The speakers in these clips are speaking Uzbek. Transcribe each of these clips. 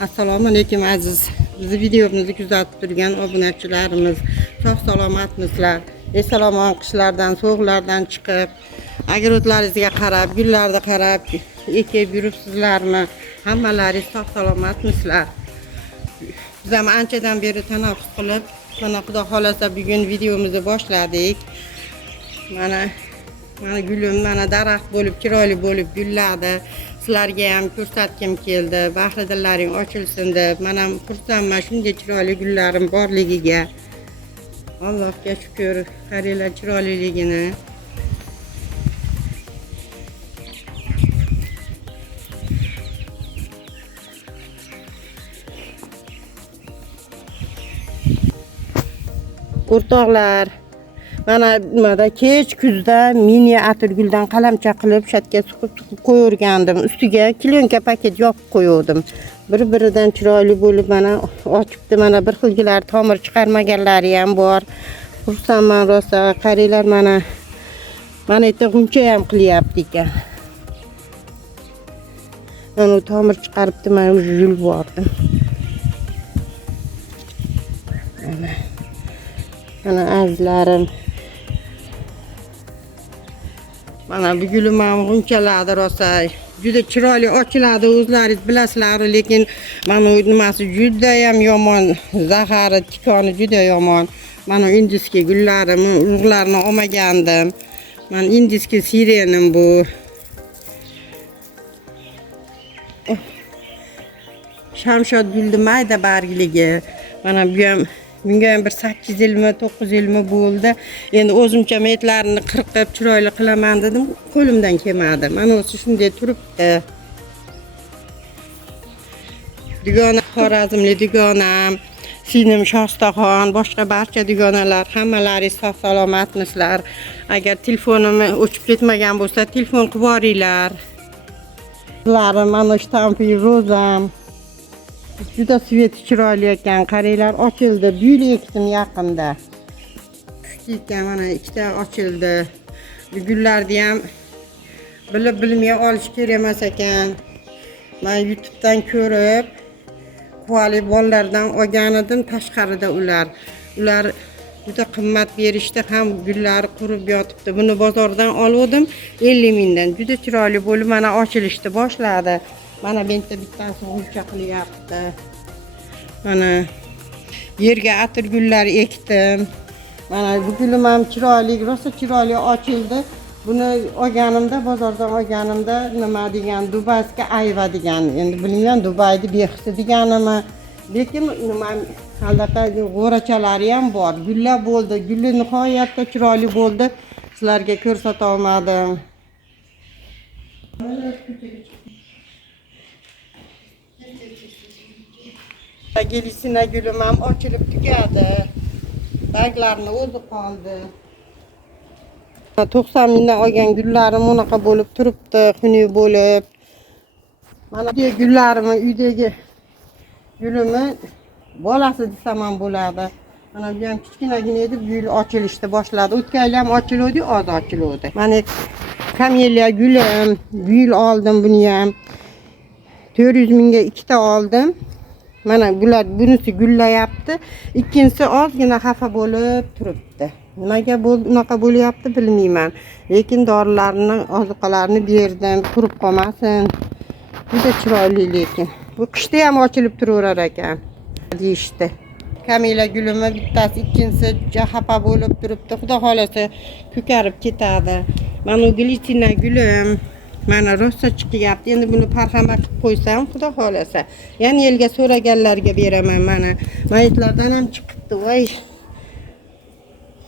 Assalomu alaykum aziz bizni videomizni kuzatib turgan obunachilarimiz. Çok salomatmisizlar. Esalomon qishlardan, so'g'lardan chiqib, огородlaringizga qarab, gullarga qarab ekib yuribsizlarmi? Hammalaringiz sog' salomatmisizlar? Biz ham anchadan beri tanaffus qilib, mana xudo xolasa bugun videomizni boshladik. Mana gulim, mana daraxt bo'lib, chiroyli bo'lib gulladi. Sizlarga ham ko'rsatkim keldi. Bahri dillaring ochilsin deb. Men ham xursandman shunday chiroyli gullarim borligiga. Allohga shukr, qaranglar chiroyliligini. O'rtoqlar, mana kech kuzda mini atirguldan qalamcha qilib shatga suqib qo'ygandim. Ustiga klyonka paket yopib qo'ydim. Bir-biridan chiroyli bo'lib mana ochibdi. Mana bir xilgilar tomir chiqarmaganlari ham bor. Xursandman rosa. Qaranglar mana yerda g'uncha ham qilyapti ekan. Mana tomir chiqaribdi, mana yulib bordi. Mana azizlarim. Mana bu gulim ham g'unchaladi rosa. Juda chiroyli ochiladi, o'zlaringiz bilasizlar, lekin mana nimasi juda ham yomon, zahari, tikoni juda yomon. Mana indiski gullarim, urug'larni olmagandim. Mana indiski sirenim bu. Shamshod guldi mayda bargligi. Mana bu ham bunga ham bir 8 yilmi 9 yilmi bo'ldi. Endi o'zimcha metlarni qirqib chiroyli qilaman dedim, qo'limdan kelmadi. Mana o'zi shunday turibdi. Dugona Xorazmli dugonam, sinim Shostaxon, boshqa barcha dugonalar hammalaringiz sog' salomatmisizlar. Agar telefonimni o'chib ketmagan bo'lsa, telefon qilib boringlar. Sizlarim mana shtampi rozam. Juda sveti chiroyli ekan, qaranglar ochildi. Buyul ekdim yaqinda. Kuchli ekan, mana ikkita ochildi. Bu gullarni ham bilib-bilmay olish kerak emas ekan. Men YouTube'dan ko'rib, quvali bolalardan olgan edim, tashqarida ular juda qimmat berishdi, ham gullari qurib yotibdi. Buni bozordan oldim 50 mingdan. Juda chiroyli bo'lib mana ochilishni boshladi. Mana benta bittasi g'uncha qilyapti. Mana yerga atirgullar ekdim. Mana bu gulim ham chiroyli, rosa chiroyli ochildi. Buni olganimda, bozordan olganimda nima degan, Dubayga ayva degan. Endi bilmayman Dubayni behisi deganimi. Lekin nima albatta g'o'rachalari ham bor. Gullar bo'ldi. Gulli nihoyatda chiroyli bo'ldi. Sizlarga ko'rsata olmadim. Gelisina gulim ham ochilib tugadi. Baglarni o'zi qoldi. 90 mingdan olgan gullarim unaqa bo'lib turibdi, xunuk bo'lib. Mana bu gullarimni uydagi gulimni bolasi desam ham bo'ladi. Mana bu ham kichkinagina edi, bu yil ochilishni boshladi. O'tgan yil ham ochildi, oz ochildi. Mana kameliya gulim, bu yil oldim buni ham. 400 mingga ikkita oldim. Mana bular bunisi gullayapti, ikkinchisi ozgina xafa bo'lib turibdi. Nimaga unaqa bo'lyapti bilmayman. Lekin dorilarni, ozuqalarni berdim, qurib qolmasin. Juda chiroyli lekin. Bu qishda ham ochilib turaverar ekan deyishdi. Kamila gulimi bittasi, ikkinchisi xafa bo'lib turibdi. Xudo xolasa ko'karib ketadi. Mana glisina gulim mana rosa chiqyapti. Endi buni parhama qilib qo'ysam, xudo xolasa, yana elga so'raganlarga beraman. Mana mayitlardan ham chiqibdi. Voy.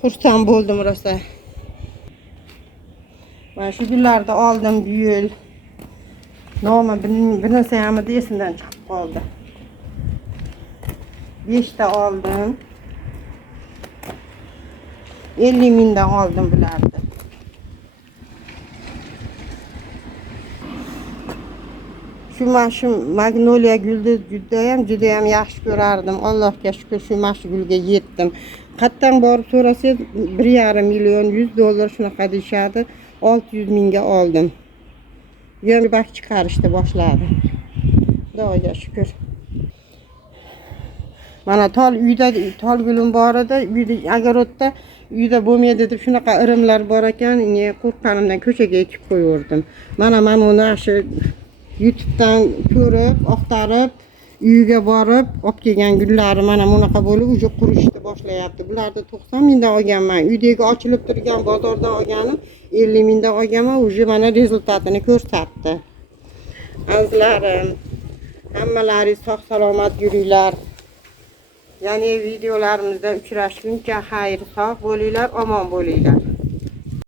Xursand bo'ldim rosa. Mana shu gullarni oldim bu yil. Nomi bunisi ham esimdan chiqib qoldi. 5 ta oldim. 50 mingdan oldim bularni. Shu magnoliya gulni juda ham yaxshi ko'rardim. Allohga shukr, shu gulga yetdim. Qatdan borib so'rasangiz 1,5 million $100 shunaqa deyshadi. 600 mingga oldim. Yana bak chiqarishni boshladi. Xudoga shukr. Mana tol gulim bor edi, uyda огородda uyda bo'lmaydi deb shunaqa irimlar bor ekan, qo'rqqanimdan ko'chaga ekib qo'yardim. Mana uni shu YouTube'dan ko'rib, oqtarib, uyiga borib, olib kelgan gullari mana bunaqa bo'lib, uje qurishni boshlayapti. Bularni 90 mingdan olganman. Uydagi ochilib turgan bozordan olganim 50 mingdan olganman, uje mana rezultatini ko'rsatdi. Azizlarim, hammalaringiz sog' salomat yuringlar. Ya'ni videolarimizda uchrashguncha xayr, sog' bo'linglar, omon bo'linglar.